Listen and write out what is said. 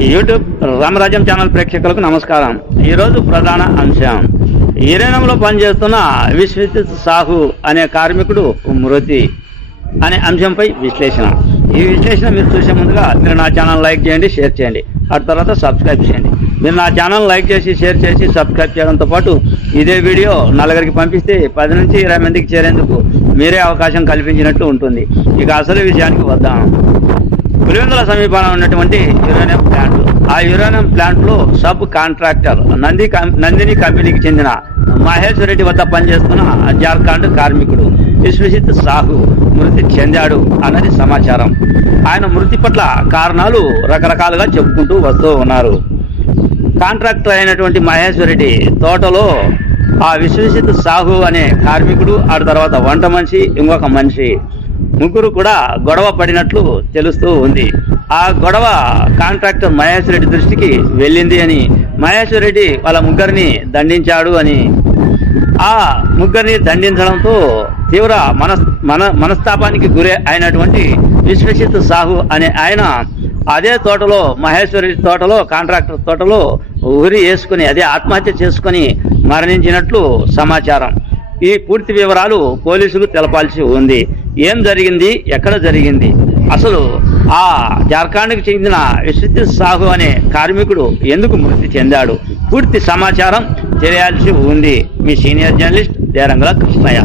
YouTube రామరాజ్యం channel ప్రేక్షకులకు నమస్కారం. ఈరోజు ప్రధాన అంశం. ఈరేనంలో పనిచేస్తున్న విశ్వజిత్ సాహు అనే కార్మికుడు మృతి అనే అంశంపై విశ్లేషణ. ఈ విశ్లేషణ మీరు చూసే ముందుగా మీరు నా ఛానల్ లైక్ చేయండి షేర్ చేయండి. ఆ తర్వాత సబ్స్క్రైబ్ చేయండి. మీరు నా ఛానల్ లైక్ చేసి షేర్ చేసి సబ్స్క్రైబ్ చేయడంతో పాటు ఇదే వీడియో నలుగురికి పంపిస్తే పది నుంచి ఇరవై మందికి చేరేందుకు మీరే అవకాశం కల్పించినట్టు ఉంటుంది. ఇక అసలు విషయానికి వద్దాం. పులివెందుల సమీపంలో ఉన్నటువంటి యురేనియం ప్లాంట్. ఆ యురేనియం ప్లాంట్లో సబ్ కాంట్రాక్టర్ నంది నందిని కంపెనీకి చెందిన మహేశ్వర రెడ్డి వద్ద పనిచేస్తున్న జార్ఖండ్ కార్మికుడు విశ్వజిత్ సాహు మృతి చెందాడు అన్నది సమాచారం. ఆయన మృతి పట్ల కారణాలు రకరకాలుగా చెప్పుకుంటూ వస్తూ ఉన్నారు. కాంట్రాక్టర్ అయినటువంటి మహేశ్వర్ రెడ్డి తోటలో ఆ విశ్వజిత్ సాహు అనే కార్మికుడు ఆ తర్వాత వంట మనిషి ఇంకొక మనిషి. ముగ్గురు కూడా గొడవ పడినట్లు తెలుస్తూ ఉంది. ఆ గొడవ కాంట్రాక్టర్ మహేశ్వర్ రెడ్డి దృష్టికి వెళ్ళింది అని మహేశ్వర్ రెడ్డి వాళ్ళ ముగ్గురిని దండించాడు అని. ఆ ముగ్గురిని దండించడంతో తీవ్ర మన మన మనస్తాపానికి గురి అయినటువంటి విశ్వజిత్ సాహు అనే ఆయన అదే తోటలో మహేశ్వరి తోటలో కాంట్రాక్టర్ తోటలో ఉరి వేసుకుని అదే ఆత్మహత్య చేసుకుని మరణించినట్లు సమాచారం. ఈ పూర్తి వివరాలు పోలీసులు తెలపాల్సి ఉంది. ఏం జరిగింది? ఎక్కడ జరిగింది? అసలు ఆ జార్ఖండ్కి చెందిన విశ్వజిత్ సాహు అనే కార్మికుడు ఎందుకు మృతి చెందాడు? పూర్తి సమాచారం తెలియాల్సి ఉంది. మీ సీనియర్ జర్నలిస్ట్ దేరంగల కృష్ణయ్య.